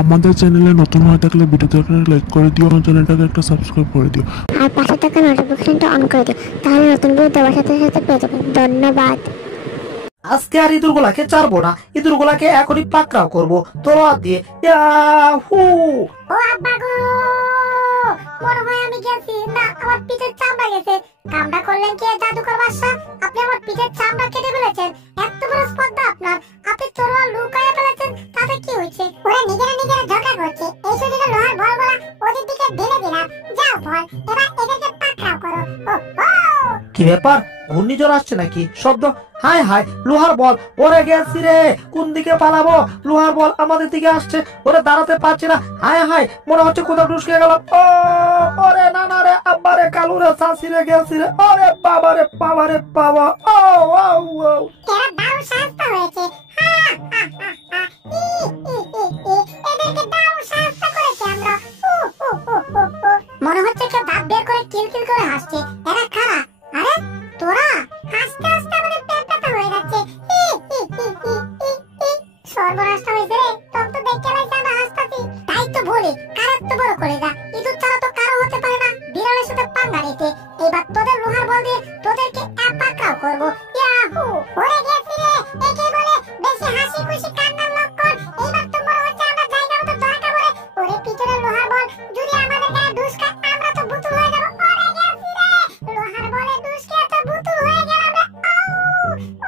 আমাদের চ্যানেলে নতুন হয়ে থাকলে ভিডিওতে একটা লাইক করে দিও, আমার চ্যানেলটাকে একটা সাবস্ক্রাইব করে দিও আর পাশে থাকা নোটিফিকেশনটা অন করে দিও, তাহলে নতুন ভিডিও দেওয়ার সাথে সাথে পেয়ে যাবেন। ধন্যবাদ। আজকে আর ইঁদুরগুলাকে ছাড়বো না, ইঁদুরগুলাকে এখনই পাকড়াও করবো তলোয়ার দিয়ে। ইয়াহু! ও আব্বা গো, মনে হয় আমি গেছি না, আমার পিঠের চামড়া গেছে। কামড়া করলেন কি জাদুকর বাদশা? আপনি আমার পিঠের চামড়া কেটে ফেলেছেন। এত বড় স্পর্ধা আপনার, আপনি তলোয়ার লুকায়ে ফেলেছেন, তাতে কি হয়েছে? ওরা নিজেরা ঝগড়া করছে, এই সুযোগে লোহার বলগুলা ওদের দিকে ঢেলে দিলাম। যাও বল, এবার এদেরকে পাকড়াও করো। কি ব্যাপার, ঘূর্ণিঝড় আসছে নাকি? শব্দ, হায় হায়, লোহার বল ওরে গেছি রে, কোন দিকে পালাবো? লোহার বল আমাদের দিকে আসছে, ওরে দাঁড়াতে পারছি না। হায় হায়, মনে হচ্ছে কোথাও ঢুসকে গেল। ও ওরে নানা রে, আব্বা রে, কালু রে, শাশি রে, গেছি রে। ওরে বাবা রে, বাবা রে, বাবা। ও ও ও, এরা দারুণ শাস্তা হয়েছে। এদেরকে দারুণ শাস্তা করেছে আমরা। মনে হচ্ছে কেউ দাঁত বের করে কিলকিল করে হাসছে। এরা কারা? আরে তোরা হাসতে হাসতে আমাদের পেট ব্যথা হয়ে যাচ্ছে। সর্বনাশটা হয়েছে রে, তোর তো দেখতে লাগছে আমরা হাসতাছি। তাই তো বলি, কার এত বড় কলেজা? ইঁদুর ছাড়া তো কারো হতে পারে না বিড়ালের সাথে পাঙ্গা নিতে। এবার তোদের লোহার বল দিয়ে তোদেরকে পাকড়াও করবো। ইয়াহু! ওরে গেছি রে, একে বলে বেশি হাসি খুশি কান্নার লক্ষণ। এইবার তো মনে হচ্ছে আমরা জায়গা মতো ধরা খাবো রে। ওরে পিছনের লোহার বল যদি আমাদের গায়ে ঢুসকায়, আমরা তো ভুতুড় হয়ে যাবো। ওরে গেছি রে, লোহার বলে ঢুসকে তো ভুতুড় হয়ে গেলাম রে।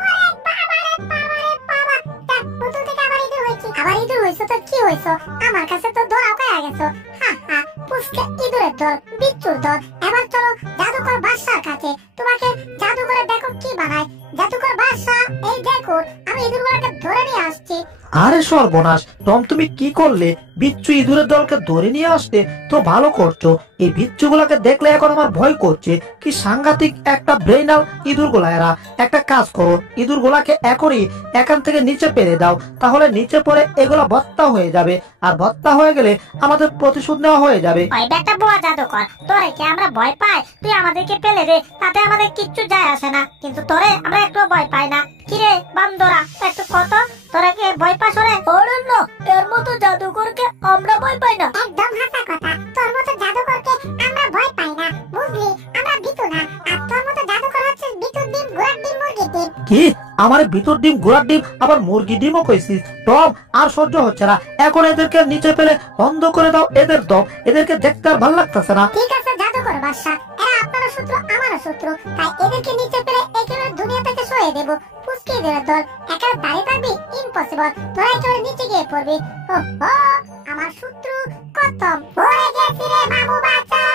ওরে বাবা রে, বাবা রে, বাবা। দেখ, ভুতুড় থেকে আবার ইঁদুর হয়েছি। আবার ইঁদুর হয়েছো তো কি হয়েছো? আমার কাছে তো ধরাও খাইয়া গেছো। হা হা, পুষ্কে ইঁদুরের দল, বিচ্ছুর দল। এবার চলো জাদুকর বাদশার কাছে, তোমাকে জাদুকরে দেখো কি বানায়। জাদুকর বাদশা, এই দেখো আমি ইঁদুরগুলোকে ধরে নিয়ে আসছি। আরে সর্বনাশ, টম তুমি কি করলে? বিচ্ছু ইঁদুরের দলকে ধরে নিয়ে আসতে তো ভালো করছো। এই বিচ্ছুগুলাকে দেখলে এখন আমার ভয় করছে। কি সাংঘাতিক একটা ব্রেইনাল ইঁদুরগুলা এরা। একটা কাজ করো, ইঁদুরগুলাকে এখনই এখান থেকে নিচে ফেলে দাও, তাহলে নিচে পড়ে এগুলা ভর্তা হয়ে যাবে। আর ভর্তা হয়ে গেলে আমাদের প্রতিশোধ নেওয়া হয়ে যাবে। ওই বেটা বুয়া জাদুকর, তোরে কি আমরা ভয় পাই? তুই আমাদেরকে ফেলে দে, তাতে আমাদের কিচ্ছু যায় আসে না, কিন্তু তোরে আমরা একটু ভয় পাই না। কিরে বান্দরা, একটু কত তোরা কি ভয় পাস? রে অরণ্য, এর মতো জাদুকরকে আমরা ভয় পাই না। একদম হাসা কথা, তোর মতো জাদুকরকে আমরা ভয় পাই না, বুঝলি? আমরা ভীতু না। আর তোর মতো জাদুকর হচ্ছে ভীতুর ডিম, ঘোড়ার ডিম, মুরগির ডিম। কি আমার ভিতর ডিম, ঘোড়ার ডিম, আবার মুরগি ডিমও কইছিস? টম আর সহ্য হচ্ছে না, এখন এদেরকে নিচে ফেলে বন্ধ করে দাও এদের দম। এদেরকে দেখতে আর ভালো লাগতেছে না। ঠিক আছে জাদুকর বাদশা, এরা আপনারও শত্রু আমারও শত্রু, তাই এদেরকে নিচে ফেলে একেবারে দুনিয়া থেকে সরিয়ে দেবো। পুষ্কে এদের দল একেবারে দাঁড়িয়ে থাকবি ইম্পসিবল, তোরা একেবারে নিচে গিয়ে পড়বি। ওহো, আমার শত্রু খতম। পড়ে গেছি রে বাবু, বাঁচাও।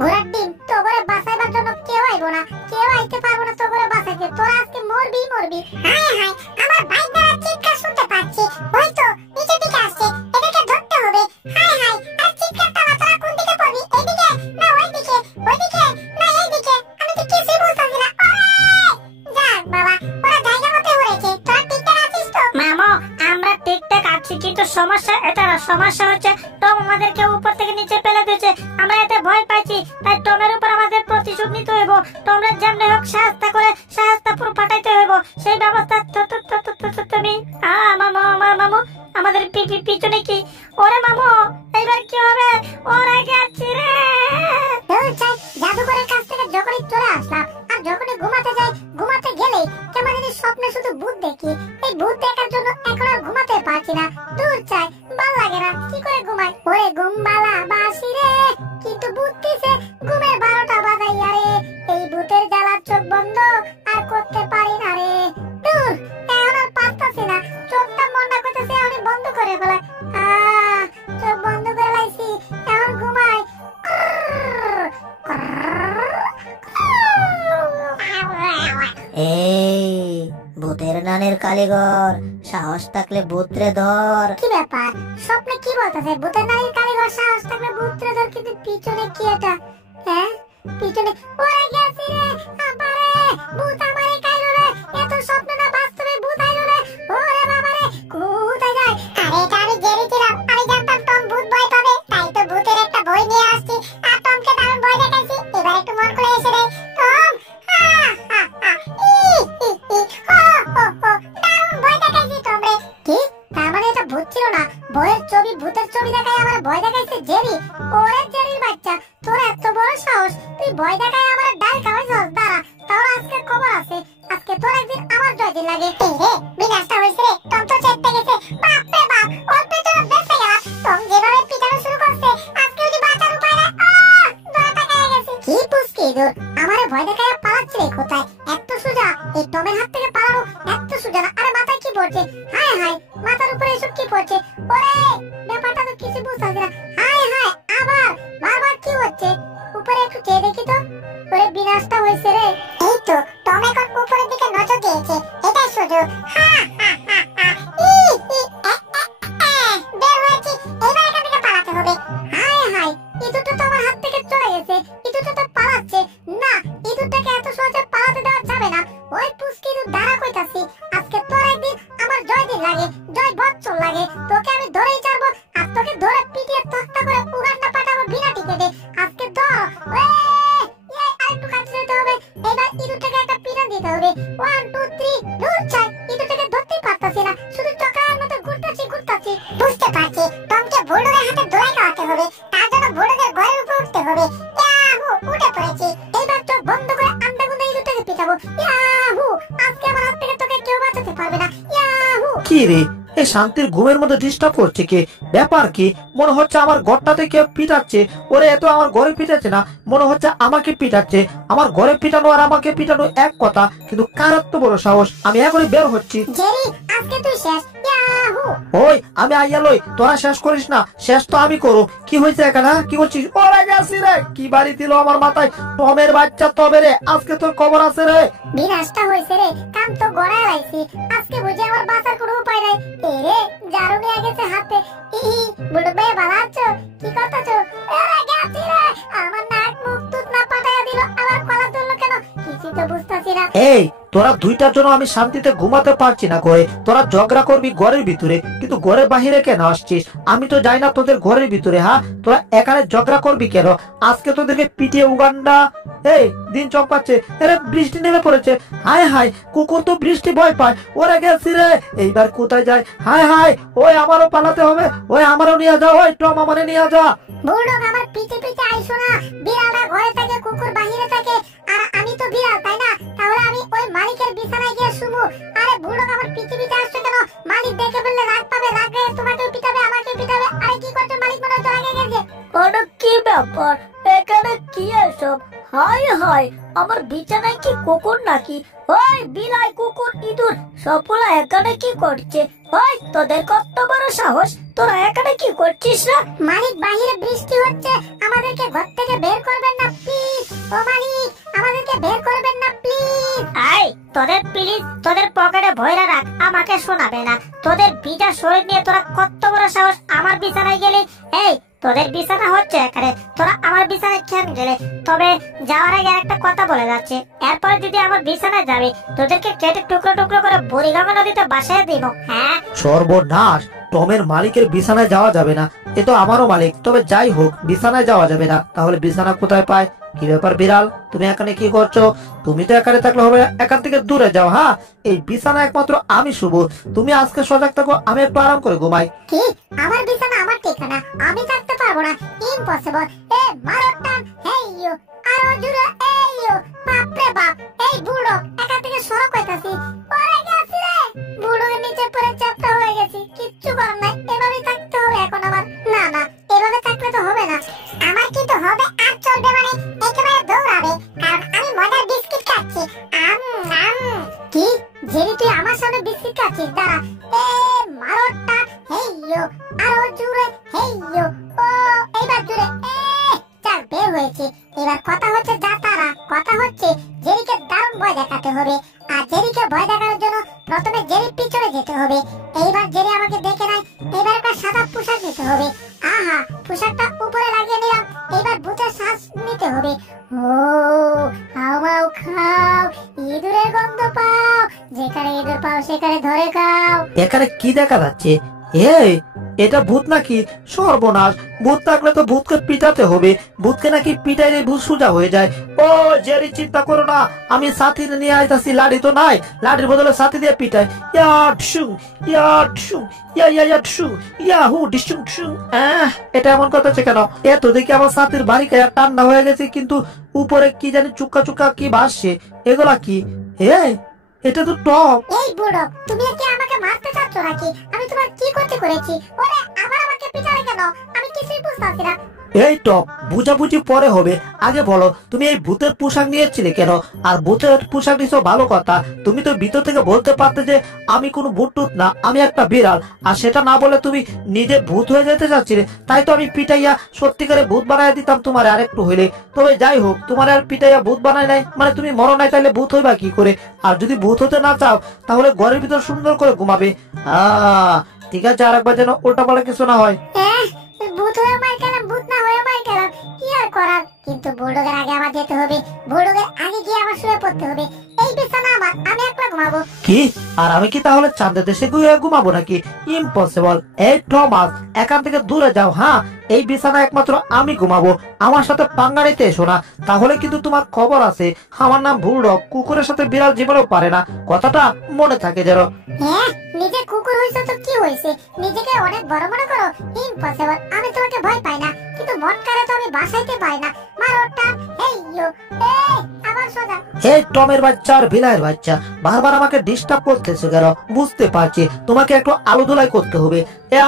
ঘোড়ার ডিম, তো করে বাঁচাইবার জন্য কেউ আইবো না, কেউ আইতে পারবো না তো করে বাঁচাইতে। তোরা আজকে মরবি মরবি। হায় হায়, আমার বাইক দ্বারা চিৎকার শুনতে পাচ্ছি। ওই তো নিচের দিকে আসছে, এদেরকে ধরতে হবে। হায় হায়, আর চিৎকারটা তোরা কোন দিকে পড়বি? এইদিকে না ওইদিকে? ওইদিকে না এইদিকে? আমি তো কিছুই বুঝতেছি না। যাক বাবা, ওরা জায়গা মতো হয়েছে। তোরা ঠিকঠাক আছিস তো? মামা, আমরা ঠিকঠাক আছি, কিন্তু সমস্যা এটা না। সমস্যা হচ্ছে টম আমাদেরকে উপর থেকে নিচে ফেলে দিয়েছে, আমরা এতে ভয় পাইছি, তাই টমের উপর আমাদের প্রতিশোধ নিতে হইব। তোমরা যেমনি হোক সাহায্য করে সাহায্য পুরো পাঠাইতে হইব, সেই ব্যবস্থা তুমি মামু আমাদের পিছনে কি? ওরে মামু, এইবার কি হবে? ওরা গেছি রে। জাদুকরের কাছ থেকে যখনই চলে আসলাম, আর যখনই ঘুমাতে যাই, ঘুমাতে গেলে কেমন জানি স্বপ্নে শুধু ভূত দেখি। এই ভূত দেখার জন্য এখন আর ঘুমাতে পারছি না। দূর চাই, ভাল লাগে না। কি করে ঘুমাই? ওরে ঘুম বালা বাসি রে, কিন্তু ভূত দিছে ঘুমের 12টা বাজাইয়া রে। এই ভূতের জ্বালার চোখ বন্ধ আর করতে পারি না রে। দূর, এখন আর পারতাছি না। চোখটা মন্ডা করতেছে, আমি বন্ধ করে ফেলাই। চোখ বন্ধ করে লাইছি, এখন ঘুমাই। এই ভূতের নানের কালীঘর, সাহস থাকলে ভূতরে ধর। কি ব্যাপার? স্বপ্নে কি বলতেছে? ভূতের নারীর কালীঘর, সাহস থাকলে ভূতরে ধর। কিন্তু পিছনে কি এটা? হ্যাঁ, পিছনে ওরে গেছি রে, আবারে ভূত আমারে কাইলো রে। এত স্বপ্ন না বাস্তবে ভূত আইলো রে। ওরে বাবা রে, কোথায় যায়? আরে এটা আমি জেনেছিলাম, আমি জানতাম টম ভূত ভয় পাবে, তাই তো ভূতের একটা বই নিয়ে আসছি আর টমকে দারুণ ভয় দেখাইছি। এবার একটু মন খুলে এসে রে টম। দারুণ ভয় দেখাইছি টম রে। কি তার মানে এটা ভূত ছিল না? ছবি দেখায় আমার ভয় দেখাইছে জেরি। ওরে জেরির বাচ্চা, তোর এত বড় সাহস, তুই ভয় দেখায় আমার ডাল খাওয়াইছস। দাঁড়া, তোর আজকে খবর আছে। আজকে তোর একদিন আমার জয়দিন লাগে। এই রে, বিনাশটা হইছে রে। টম তো চেতে গেছে। বাপ রে বাপ, ওর পেছনে বেঁচে গেলাম। টম যেভাবে পিটানো শুরু করছে, আজকে যদি বাঁচার উপায় নাই। দড়াটা খেয়ে গেছে। কি পুষ্কি ইঁদুর, আমারে ভয় দেখায় পালাচ্ছে রে কোথায়? এত সোজা এই টমের হাত থেকে পালানো এত সোজা না। আরে মাথায় কি পড়ছে? হায় হায়, মাথার উপরে এসব কি পড়ছে? ওরে, ব্যাপারটা তো কিছু বুঝতেছি না। হায় হায়, আবার বারবার কি হচ্ছে? উপরে একটু চেয়ে দেখি তো। ওরে, বিনাশটা হয়েছে রে। এই তো, টম এখন উপরের দিকে নজর দিয়েছে। এটাই সুযোগ। হা হা হা হা। বের হয়েছি, এবার এখান থেকে পালাতে হবে। হায় হায়, ইঁদুরটা তো আমার হাত থেকে চলে গেছে। ইঁদুরটা তো পালাচ্ছে না। ইঁদুরটাকে এত সহজে পালাতে দেওয়া যাবে না। ওই পুষ্কি ইঁদুর দাঁড়া কইতাছি। আজকে তোর একদিন আমার জয়দিন লাগে, জয় বৎসর লাগে। তোকে আমি ধরেই ছাড়বো, আর তোকে ধরে পিটিয়ে তক্তা করে উগান্ডা পাঠাবো বিনা টিকেটে। আজকে ধর। আরেকটু কাছে যেতে হবে। এবার ইঁদুরটাকে একটা পিটা দিতে হবে। 1 2 3। দূর চাই, ইঁদুরটাকে ধরতেই পারতাছি না। শুধু চক্রার মতো ঘুরতাছি। বুঝতে পারছি, টমকে বুলডগের হাতে দোলাই খাওয়াতে হবে। তার জন্য বুলডগের ঘরের উপর উঠতে হবে। ইয়াহু, উঠে পড়েছি। এবার চোখ বন্ধ করে আন্দাগুন্দা ইঁদুরটাকে পিটাবো। ইয়াহু, আজকে আমার হাত থেকে তোকে কেউ বাঁচাতে পারবে না। ইয়াহু। কি রে, এই শান্তির ঘুমের মধ্যে ডিস্টার্ব করছে কে? ব্যাপার কি? মনে হচ্ছে আমার ঘরটাতে কেউ পিটাচ্ছে। ওরে, এত আমার ঘরে পিটাচ্ছে না, মনে হচ্ছে আমাকে পিটাচ্ছে। আমার ঘরে পিটানো আর আমাকে পিটানো এক কথা, কিন্তু কার এত বড় সাহস? আমি এখনই বের হচ্ছি। জেরি, আজকে তুই শেষ। ইয়াহু। ওই, আমি আইয়া লই, তোরা শেষ করিস না। শেষ তো আমি করব। কি হয়েছে এখানে? কি করছিস? ওরে গেছি রে, কি বাড়ি দিল আমার মাথায়। টমের বাচ্চা, তবে রে আজকে তোর খবর আছে রে। বিনাশটা হয়েছে রে, কাম তো গড়ায় লাইছি। আজকে বুঝে আমার বাঁচার কোনো উপায় নাই। রে, জারু নিয়ে গেছে হাতে। বুড়ো ভাই ভালো আছো? কি করতেছো? আরে গেছি রে, আমার নাক মুখ তুত না পাঠাইয়া দিল। আবার কলা তুললো কেন? কিছু তো বুঝতাছি না। এই, তোরা দুইটার জন্য আমি শান্তিতে ঘুমাতে পারছি না ঘরে। তোরা ঝগড়া করবি ঘরের ভিতরে, কিন্তু ঘরের বাহিরে কেন আসছিস? আমি তো যাই না তোদের ঘরের ভিতরে। হ্যাঁ, তোরা এখানে ঝগড়া করবি কেন? আজকে তোদেরকে পিটিয়ে উগান্ডা। এই, দিন চমকাচ্ছে। এরে, বৃষ্টি নেমে পড়েছে। হায় হায়, কুকুর তো বৃষ্টি ভয় পায়। ওরে গেছি রে, এইবার কোথায় যায়? হায় হায়, ওই আমারও পালাতে হবে। ওই আমারও নিয়ে যাও। ওই টম, আমারে নিয়ে যা। বুড়োক, আমার পিছে পিছে আইসো না। বিড়ালটা ঘরে থাকে, কুকুর বাহিরে থাকে, আর আমি তো বিড়াল, তাই না? তাহলে আমি ওই মালিকের বিছানায় গিয়ে শুবো। আরে বুড়োক, আমার পিছে পিছে আসছো কেন? মালিক দেখে ফেললে রাগ পাবে। রাগে তোমাকে পিটাবে, আমাকে পিটাবে। আরে কি করছো? মালিক মনে হচ্ছে রাগে গেছে। ওটা কি ব্যাপার? এখানে কি এসব? হায় হায়, আমার বিছানায় কি কুকুর নাকি? ওই বিলাই, কুকুর, ইঁদুর সবগুলো এখানে কি করছে? ওই, তোদের কত বড় সাহস! তোরা এখানে কি করছিস না? মালিক, বাহিরে বৃষ্টি হচ্ছে, আমাদেরকে ঘর থেকে বের করবেন না প্লিজ। ও মালিক, আমাদেরকে বের করবেন না প্লিজ। আই, তোদের প্লিজ তোদের পকেটে ভয়রা রাখ, আমাকে শোনাবে না। তোদের বিটা শরীর নিয়ে তোরা কত বড় সাহস আমার বিছানায় গেলি? এই, তোদের বিছানা হচ্ছে এখানে, তোরা আমার বিছানায় কেন গেলে? তবে যাওয়ার আগে একটা কথা বলে যাচ্ছে, এরপরে যদি আমার বিছানায় যাবি, তোদেরকে কেটে টুকরো টুকরো করে বুড়িগঙ্গা নদীতে বাসায় দিব। হ্যাঁ, সর্বনাশ, টমের মালিকের বিছানায় যাওয়া যাবে না। এ তো আমারও মালিক। তবে যাই হোক, বিছানায় যাওয়া যাবে না। তাহলে বিছানা কোথায় পায়? কি ব্যাপার বিড়াল, তুমি এখানে কি করছো? তুমি তো এখানে থাকলে হবে, এখান থেকে দূরে যাও। হ্যাঁ, এই বিছানা একমাত্র আমি শুভ। তুমি আজকে সজাগ থাকো, আমি একটু আরাম করে ঘুমাই। কি? আমার বিছানা, আমার ঠিকানা, আমি থাকতে পারবো না। ইম্পসিবল। এ মারো টান। হেইয়ো, আরো জোরে। এইয়ো, বাপ রে বাপ। এই বুড়ো, এখান থেকে সরো কইতাছি। ওরে গেছি রে, বুড়োর নিচে পড়ে চ্যাপ্টা হয়ে গেছি। কিচ্ছু করার নাই, এভাবেই থাকতে হবে এখন আমার। না না, এভাবে থাকলে তো হবে না। আমার কি তো হবে আর চলবে মানে? একেবারে দৌড়াবে, কারণ আমি মজার বিস্কিট খাচ্ছি। আম আম। কি? জেরি, তুই আমার সামনে বিস্কিট খাচ্ছিস? দাঁড়া। এ মারো টান। হেইয়ো, আরো জোরে। হেইয়ো, ও এইবার জোরে। চাল বের হয়েছে। এবার কথা হচ্ছে যা তারা, কথা হচ্ছে জেরিকে দারুণ ভয় দেখাতে হবে। আর জেরিকে ভয় দেখানোর জন্য প্রথমে জেরির পিছনে যেতে হবে। এইবার জেরি আমাকে দেখে নাই। এবার একটা সাদা পোশাক নিতে হবে। আহা, পোশাকটা উপরে লাগিয়ে নিলাম। এবার বুঝে শ্বাস নিতে হবে। ও, হাওয়াও খাও, ইঁদুরের গন্ধ পাও, যেখানে ইঁদুর পাও সেখানে ধরে খাও। এখানে কি দেখা যাচ্ছে? এই, এটা ভূত নাকি? সর্বনাশ, ভূত থাকলে তো ভূতকে পিটাতে হবে। ভূতকে নাকি পিটাইলে ভূত সোজা হয়ে যায়। ও জেরি, চিন্তা করো না, আমি সাথী নিয়ে আইতাছি। লাঠি তো নাই, লাঠির বদলে সাথী দিয়ে পিটাই। ইয়া ঢুং, ইয়া ঢুং, ইয়া ইয়া ইয়া ঢুং, ইয়া হু ডিশুং ঢুং। এটা এমন কথা হচ্ছে কেন? এত দেখি আমার সাথীর বাড়ি খায় ঠান্ডা হয়ে গেছে, কিন্তু উপরে কি জানি চুক্কা চুক্কা কি ভাসছে। এগুলা কি? এটা তো টপ। এই বুড়ো, তুমি কি আমাকে মারতে চাচ্ছ নাকি? আমি তোমার কি করতে করেছি? ওরে আবার আমাকে পিটালে কেন? আমি কিছুই বুঝতাছি না। এই টপ, বুঝাবুঝি পরে হবে, আগে বলো তুমি এই ভূতের পোশাক নিয়েছিলে কেন? আর ভূতের পোশাক নিয়েছো ভালো কথা, তুমি তো ভিতর থেকে বলতে পারতে যে আমি কোনো ভূত টুত না, আমি একটা বিড়াল। আর সেটা না বলে তুমি নিজে ভূত হয়ে যেতে চাচ্ছিলে, তাই তো আমি পিটাইয়া সত্যিকারে ভূত বানাই দিতাম তোমার আরেকটু হইলে। তবে যাই হোক, তোমার আর পিটাইয়া ভূত বানাই নাই মানে তুমি মরো নাই, তাইলে ভূত হইবা কি করে? আর যদি ভূত হতে না চাও তাহলে ঘরের ভিতর সুন্দর করে ঘুমাবে। ঠিক আছে, আর একবার যেন উল্টা পাল্টা কিছু না হয়। ভূত হয়ে মার গেলাম, ভূত না হয়ে মার গেলাম, কি আর করার। কিন্তু বুড়োদের আগে আমার যেতে হবে, বুড়োদের আগে গিয়ে আমার শুয়ে পড়তে হবে। এই বিছানা আমার, আমি একলা ঘুমাবো। কি? আর আমি কি তাহলে চাঁদের দেশে গিয়ে ঘুমাবো নাকি? ইম্পসিবল। এই টমাস, এখান থেকে দূরে যাও। হ্যাঁ, এই বিছানা একমাত্র আমি ঘুমাবো, আমার সাথে পাঙ্গা নিতে এসো না, তাহলে কিন্তু তোমার খবর আছে। আমার নাম বুলডগ, কুকুরের সাথে বিড়াল জীবনেও পারে না, কথাটা মনে থাকে যেন। নিজে কুকুর হইছো তো কি হইছে? নিজেকে অনেক বড় মনে করো? ইম্পসিবল। আমি তোমাকে ভয় পাই না, কিন্তু মন করে তো আমি বাসাইতে পারি না। মারো টান। এই ইউ, এই আবার সোজা। এই টমের বাচ্চা আর বিলাইয়ের বাচ্চা, বারবার আমাকে ডিস্টার্ব করতেছে কেন? বুঝতে পারছি, তোমাকে একটু আলো ধুলাই করতে হবে।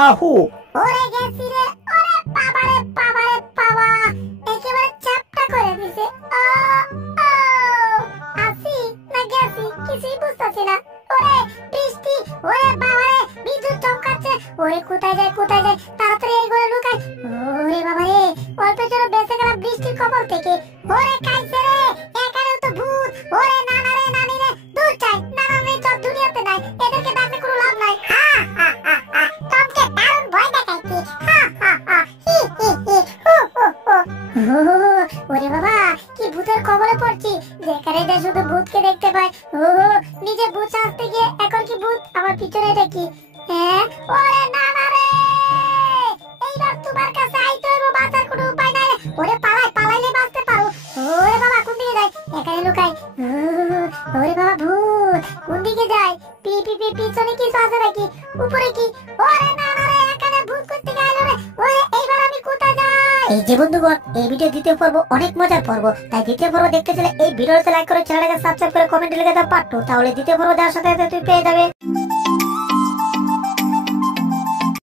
আহু, ওরে গেছি রে, ওরে বাবা রে বাবা রে বাবা, একেবারে চ্যাপটা করে দিছে। আসি না গেছি কিছুই বুঝতাছি না। ওরে বৃষ্টি, ওরে বাবা রে বিদ্যুৎ চমকাচ্ছে। ওরে কোথায় যায় কোথায় যায়, তাড়াতাড়ি এই ঘরে লুকাই। ওরে বাবা রে, অল্প জন্য বেঁচে গেলাম বৃষ্টির কবল থেকে। ওরে কাইছে রে, এখানেও তো ভূত। ওরে নানা রে নানি রে, দূর চাই, নানা নেই তো দুনিয়াতে নাই, এদেরকে ডাকলে কোনো লাভ নাই। তোমাকে দারুণ ভয় দেখাইছি। হি হি হি, হু হু হু। ওরে বাবা, কি ভূতের কবলে পড়ছি, যেখানে যা শুধু ভূতকে দেখতে পাই। নিজে ভূত সাজতে গিয়ে এখন কি ভূত আমার পিছনে। এটা কি? ওরে নানা রে, এইবার তোমার কাছে আইতে হইব, বাঁচার কোনো উপায় নাই। ওরে পালাইলে বাঁচতে পারো। ওরে বাবা, কোন দিকে যাই? এখানে লুকাই। ওরে বাবা, ভূত কোন দিকে যায়? পিছনে কিছু আছে নাকি? উপরে কি? ওরে নানা রে, এখানে ভূত করতে গেল রে। ওরে এইবার আমি কোথায় যাই? এই যে বন্ধুগণ, এই ভিডিও দ্বিতীয় পর্ব অনেক মজার পর্ব, তাই দ্বিতীয় পর্ব দেখতে চাইলে এই ভিডিওতে লাইক করে চ্যানেলটাকে সাবস্ক্রাইব করে কমেন্টে লিখে দাও পার্ট 2, তাহলে দ্বিতীয় পর্ব দেওয়ার সাথে সাথে তুই পেয়ে যাবে।